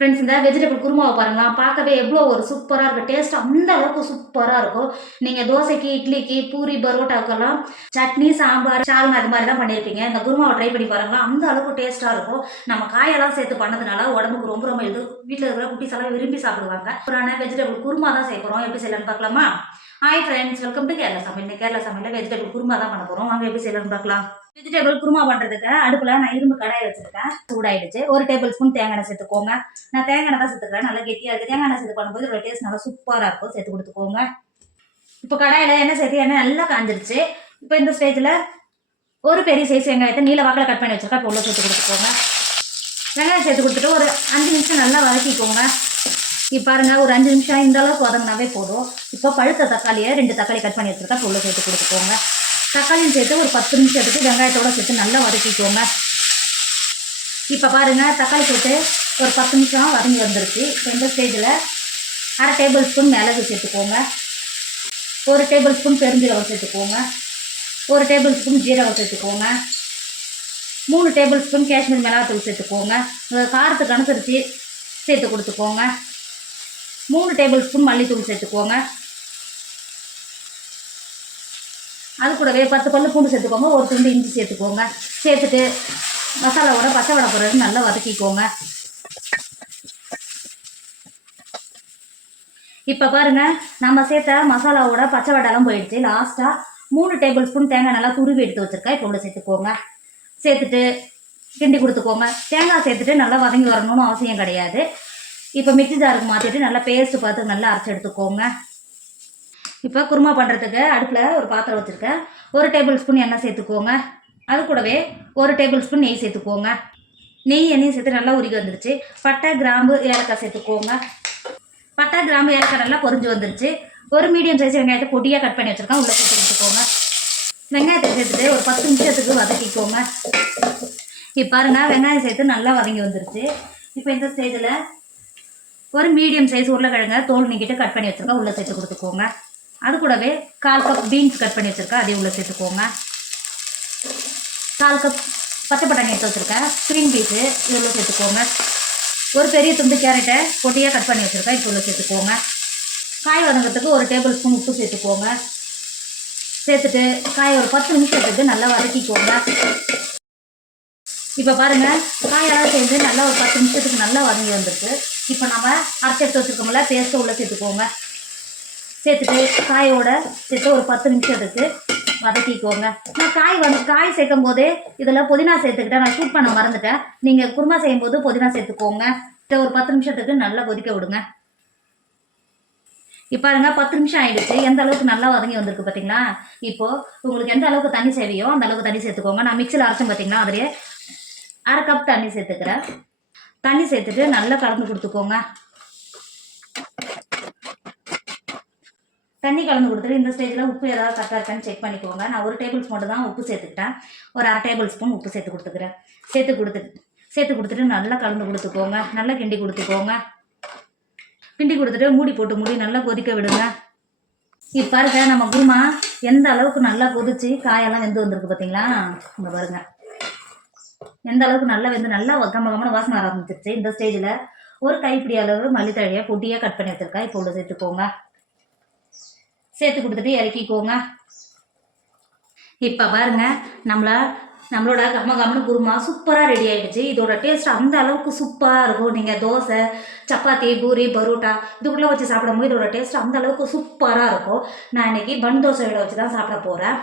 Friends இந்த vegetable குருமாவை பாருங்களா பார்க்கவே எவ்வளோ ஒரு சூப்பராக இருக்கும். டேஸ்ட் அந்த அளவுக்கு சூப்பராக இருக்கும். நீங்கள் தோசைக்கு இட்லிக்கு பூரி பரோட்டாவுக்கெல்லாம் சட்னி சாம்பார் சால்னா அது மாதிரி தான் பண்ணியிருப்பீங்க. இந்த குருமாவை ட்ரை பண்ணி பாருங்களா அந்த அளவுக்கு டேஸ்ட்டாக இருக்கும். நம்ம காயெல்லாம் சேர்த்து பண்ணதுனால உடம்புக்கு ரொம்ப ரொம்ப இது. வீட்டில் இருக்கிற குட்டிஸ் எல்லாம் விரும்பி சாப்பிடுவாங்க. அப்புறம் வெஜிடபிள் குருமா தான் சேர்க்குறோம் எப்படி செய்யலாம்னு பார்க்கலாமா? Hi friends welcome to Kerala சமையல் கேரளா சமையலில் வெஜிடபிள் குருமா தான் பண்ண போகிறோம் வாங்க எப்படி செய்யலாம்னு பார்க்கலாம். வெஜிடபிள் குருமா பண்ணுறதுக்கு அடுப்பில் நான் இரும்பு கடாயை வச்சுருக்கேன். சூடாயிடுச்சு. ஒரு டேபிள் ஸ்பூன் தேங்காய் எண்ணெய் சேர்த்துக்கோங்க. நான் தேங்காய் தான் சேர்த்துக்கிறேன். நல்லா கெட்டியாக இருக்குது தேங்காய் எண்ணெய் சேர்த்து பண்ணும்போது இதோட டேஸ்ட் நல்லா சூப்பராக இருக்கும். சேர்த்து கொடுத்துக்கோங்க. இப்போ கடாயில் எண்ணெய் சேர்த்து எண்ணெய் நல்லா காஞ்சிருச்சு. இப்போ இந்த ஸ்டேஜில் ஒரு பெரிய சைஸ் வெங்காயத்தை நீல வாக்கில் கட் பண்ணி வச்சுருக்கேன். இப்போ உள்ள சேர்த்து கொடுத்துக்கோங்க. வெங்காயம் சேர்த்து கொடுத்துட்டு ஒரு அஞ்சு நிமிஷம் நல்லா வதக்கிக்கோங்க. இப்போ பாருங்க ஒரு அஞ்சு நிமிஷம் இந்த அளவுக்கு வதங்கினாவே போதும். இப்போ பழுத்த தக்காளியை ரெண்டு தக்காளி கட் பண்ணி வச்சுருக்கேன். இப்போ உள்ள சேர்த்து கொடுத்துக்கோங்க. தக்காளியும் சேர்த்து ஒரு பத்து நிமிஷத்துக்கு வெங்காயத்தோட சேர்த்து நல்லா வதக்கிக்கோங்க. இப்போ பாருங்க தக்காளி போட்டு ஒரு பத்து நிமிஷம் வதங்கி வந்துருச்சு ரெண்டு இந்த ஸ்டேஜில் அரை டேபிள் ஸ்பூன் மிளகு சேர்த்துக்கோங்க. ஒரு டேபிள் ஸ்பூன் பெருஞ்சீரகம் சேர்த்துக்கோங்க. ஒரு டேபிள் ஸ்பூன் ஜீரகம் சேர்த்துக்கோங்க. மூணு டேபிள் ஸ்பூன் காஷ்மீர் மிளகாத்தூள் சேர்த்துக்கோங்க. உங்கள் காரத்துக்கு அனுசரித்து சேர்த்து கொடுத்துக்கோங்க. மூணு டேபிள் ஸ்பூன் மல்லித்தூள் சேர்த்துக்கோங்க. அது கூடவே பத்து பல்லு பூண்டு சேர்த்துக்கோங்க. ஒரு துண்டு இஞ்சி சேர்த்துக்கோங்க. சேர்த்துட்டு மசாலாவோட பச்சை வடை பொருள் நல்லா வதக்கிக்கோங்க. இப்போ பாருங்க நம்ம சேர்த்த மசாலாவோட பச்சை வடைலாம் போயிடுச்சு. லாஸ்ட்டாக மூணு டேபிள் ஸ்பூன் தேங்காய் நல்லா துருவி எடுத்து வச்சுருக்கேன். இப்போ உள்ள சேர்த்துக்கோங்க. சேர்த்துட்டு கிண்டி கொடுத்துக்கோங்க. தேங்காய் சேர்த்துட்டு நல்லா வதங்கி வரணும்னு அவசியம் கிடையாது. இப்போ மிக்சி ஜாருக்கு மாற்றிட்டு நல்லா பேஸ்ட்டு பார்த்து நல்லா அரைச்சி எடுத்துக்கோங்க. இப்போ குருமா பண்ணுறதுக்கு அடுப்பில் ஒரு பாத்திரம் வச்சுருக்கேன். ஒரு டேபிள் ஸ்பூன் எண்ணெய் சேர்த்துக்கோங்க. அது கூடவே ஒரு டேபிள் ஸ்பூன் நெய் சேர்த்துக்கோங்க. நெய் எண்ணெயும் சேர்த்து நல்லா உருகி வந்துருச்சு. பட்டை கிராம்பு ஏலக்காய் சேர்த்துக்கோங்க. பட்டை கிராம்பு ஏலக்காய் நல்லா பொறிஞ்சு வந்துருச்சு. ஒரு மீடியம் சைஸ் வெங்காயத்தை பொடியாக கட் பண்ணி வச்சுருக்கேன். உள்ளே சேர்த்து கொடுத்துக்கோங்க வெங்காயத்தை சேர்த்துட்டு ஒரு பத்து நிமிஷத்துக்கு வதக்கிக்கோங்க. இப்போ பாருங்கள் வெங்காயம் சேர்த்து நல்லா வதங்கி வந்துருச்சு. இப்போ இந்த ஸ்டேஜில் ஒரு மீடியம் சைஸ் உருளைக்கிழங்க தோல் நீக்கிட்டு கட் பண்ணி வச்சுருக்கேன். உள்ளே சேர்த்து கொடுத்துக்கோங்க. அது கூடவே கால் கப் பீன்ஸ் கட் பண்ணி வச்சுருக்கேன். அதையும் உள்ளே சேர்த்துக்கோங்க. கால் கப் பச்சை பட்டாணி எடுத்து வச்சுருக்கேன். ஸ்க்ரீன் பீஸு இது உள்ளே சேர்த்துக்கோங்க. ஒரு பெரிய துண்டு கேரட்டை பொட்டியாக கட் பண்ணி வச்சுருக்கேன். இது உள்ள சேர்த்துக்கோங்க. காய் வதங்கிறதுக்கு ஒரு டேபிள் ஸ்பூன் உப்பு சேர்த்துக்கோங்க. சேர்த்துட்டு காய் ஒரு பத்து நிமிஷத்துக்கு நல்லா வதக்கிக்கோங்க. இப்போ பாருங்கள் காயெல்லாம் சேர்ந்து நல்லா ஒரு பத்து நிமிஷத்துக்கு நல்லா வதங்கி வந்திருக்கு. இப்போ நம்ம அரைச்சி எடுத்து வச்சுருக்கோம்ல பேஸ்ட்டை உள்ளே சேர்த்துக்கோங்க. சேர்த்துட்டு காயோட சேர்த்து ஒரு பத்து நிமிஷத்துக்கு வதக்கிக்கோங்க. நான் காய் வந்து காய் சேர்க்கும் போதே இதில் புதினா சேர்த்துக்கிட்டேன். நான் ஷூட் பண்ண மறந்துட்டேன். நீங்கள் குருமா செய்யும்போது புதினா சேர்த்துக்கோங்க. இதை ஒரு பத்து நிமிஷத்துக்கு நல்லா கொதிக்க விடுங்க. இப்போ பாருங்க பத்து நிமிஷம் ஆயிடுச்சு. எந்த அளவுக்கு நல்லா வதங்கி வந்திருக்கு பார்த்தீங்களா இப்போ உங்களுக்கு எந்த அளவுக்கு தண்ணி சேவையோ அந்த அளவுக்கு தண்ணி சேர்த்துக்கோங்க. நான் மிக்சியில் அரைச்சேன் பார்த்தீங்கன்னா அதிலே அரை கப் தண்ணி சேர்த்துக்கிறேன். தண்ணி சேர்த்துட்டு நல்லா கலந்து கொடுத்துக்கோங்க. தண்ணி கலந்து கொடுத்துட்டு இந்த ஸ்டேஜில் உப்பு ஏதாவது கரெக்டாக இருக்கான்னு செக் பண்ணிக்கோங்க. நான் ஒரு டேபிள் ஸ்பூன் தான் உப்பு சேர்த்துக்கிட்டேன். ஒரு அரை டேபிள் ஸ்பூன் உப்பு சேர்த்து கொடுத்துக்கிறேன். சேர்த்து கொடுத்து சேர்த்து கொடுத்துட்டு நல்லா கலந்து கொடுத்துக்கோங்க. நல்லா கிண்டி கொடுத்துக்கோங்க. கிண்டி கொடுத்துட்டு மூடி போட்டு மூடி நல்லா கொதிக்க விடுங்க. இப்போ பாருங்க நம்ம குருமா எந்த அளவுக்கு நல்லா கொதிச்சு காயெல்லாம் வெந்து வந்திருக்கு பார்த்தீங்களா இங்க பாருங்க. எந்த அளவுக்கு நல்லா வெந்து நல்லா கம்ம கம்மன வாசனை ஆரம்பிச்சிருச்சு. இந்த ஸ்டேஜில் ஒரு கைப்பிடி அளவு மல்லித்தழையை பொட்டியாக கட் பண்ணி வச்சுருக்கா இப்போ உள்ள சேர்த்துக்கோங்க. சேர்த்து கொடுத்துட்டு இறக்கிக்கோங்க. இப்போ பாருங்க நம்மள நம்மளோட கம்ம கம்மனு குருமா சூப்பராக ரெடி ஆயிடுச்சு. இதோட டேஸ்ட் அந்த அளவுக்கு சூப்பராக இருக்கும். நீங்கள் தோசை சப்பாத்தி பூரி பரோட்டா இதுக்குள்ளே வச்சு சாப்பிடும்போது இதோட டேஸ்ட் அந்த அளவுக்கு சூப்பராக இருக்கும். நான் இன்னைக்கு பன் தோசையோட வச்சு தான் சாப்பிட போகிறேன்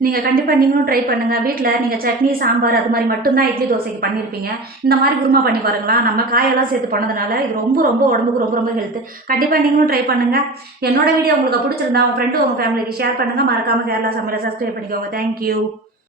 நீங்கள் கண்டிப்பாக நீங்களும் ட்ரை பண்ணுங்கள் வீட்டில் நீங்கள் சட்னி சாம்பார் அது மாதிரி மட்டும்தான் இட்லி தோசைக்கு பண்ணியிருப்பீங்க. இந்த மாதிரி குருமா பண்ணி பாருங்களா. நம்ம காயெல்லாம் சேர்த்து பண்ணதுனால இது ரொம்ப ரொம்ப உடம்புக்கு ரொம்ப ரொம்ப ஹெல்த்து கண்டிப்பாக நீங்களும் ட்ரை பண்ணுங்கள் என்னோட வீடியோ உங்களுக்கு பிடிச்சிருந்தா உங்கள் ஃப்ரெண்டு உங்கள் ஃபேமிலிக்கு ஷேர் பண்ணுங்கள் மறக்காமல் கேரளா சமையலை சப்ஸ்கிரைப் பண்ணிக்கோங்க. தேங்க்யூ